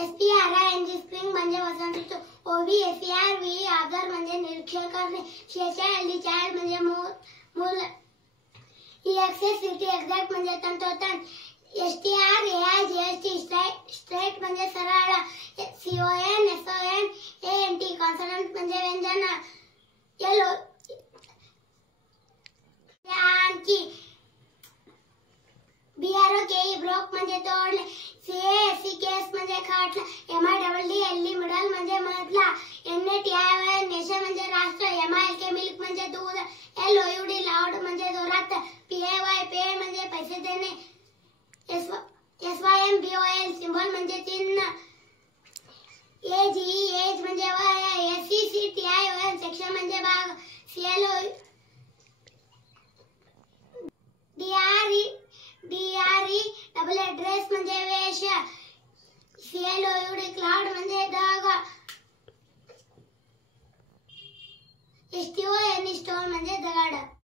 SPRING spring म्हणजे वसंत ऋतू. OVSERVE observe म्हणजे निरीक्षण करणे. CHILD चाइल्ड म्हणजे मूल. EXACT एक्झॅक्ट म्हणजे तंतोतंत. STRAIGHT स्ट्रेट म्हणजे सरळ. CONSONANT कॉन्सोनंट म्हणजे व्यंजन. आणखी. BROKE ब्रोक म्हणजे तोडले. CASE केस म्हणजे खटला. MIDDLE मिडल म्हणजे मधला. NATION नेशन म्हणजे राष्ट्र. MILK मिल्क म्हणजे दूध. LOUD लाऊड म्हणजे जोरात. PAY पे म्हणजे पैसे देणे. SYMBOL सिंबल म्हणजे चिन्ह. AGE एज म्हणजे वय. SECTION सेक्शन म्हणजे भाग. DRE ड्रेस म्हणजे वेश. CLOUD क्लाउड म्हणजे ढग. STON स्टोन म्हणजे दगड.